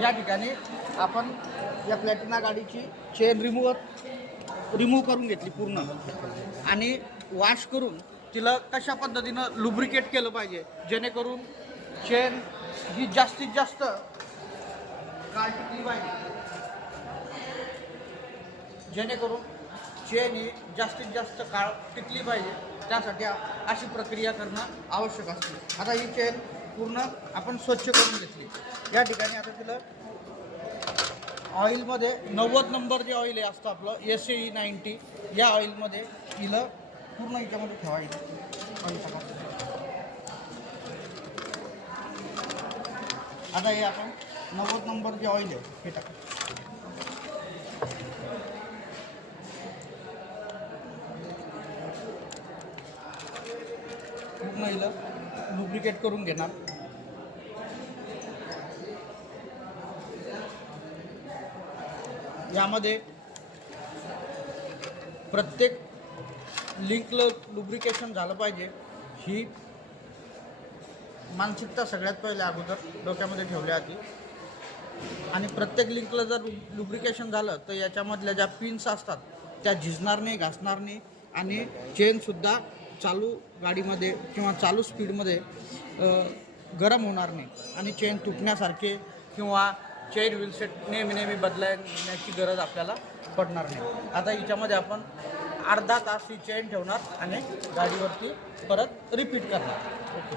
या ठिकाणी आपण या प्लॅटिना गाडीची चेन रिमूव्ह करून घेतली पूर्ण आणि वॉश करून तिला कशा पद्धतीनं लुब्रिकेट केलं पाहिजे जेणेकरून चेन ही जास्तीत जास्त काळ टिकली पाहिजे, जेणेकरून चेन ही जास्तीत जास्त काळ टिकली पाहिजे त्यासाठी अशी प्रक्रिया करणं आवश्यक असते। आता ही चेन पूर्ण आपण स्वच्छ करून घेतली। या ठिकाणी आता तिला ऑइलमध्ये 90 नंबर जे ऑइल आहे असतं आपलं SAE90 या ऑइलमध्ये हिला पूर्ण याच्यामध्ये ठेवायचं ऑइल टाका। आता हे आपण 90 नंबर जे ऑइल आहे हे टाका। पूर्ण हिला लुब्रिकेट करून घेणार। यामध्ये प्रत्येक लिंकला लुब्रिकेशन झालं पाहिजे ही मानसिकता सगळ्यात पहिले अगोदर डोक्यामध्ये ठेवली जाते आणि प्रत्येक लिंकला जर लुब्रिकेशन झालं तर याच्यामधल्या ज्या पिन्स असतात त्या झिजणार नाही, घासणार नाही आणि चेनसुद्धा चालू गाडीमध्ये किंवा चालू स्पीडमध्ये गरम होणार नाही आणि चेन तुटण्यासारखे किंवा चेन व्हीलसेट नेहमी बदलण्याची गरज आपल्याला पडणार नाही। आता हिच्यामध्ये आपण अर्धा तास ही चेन ठेवणार आणि गाडीवरती परत रिपीट करणार। ओके।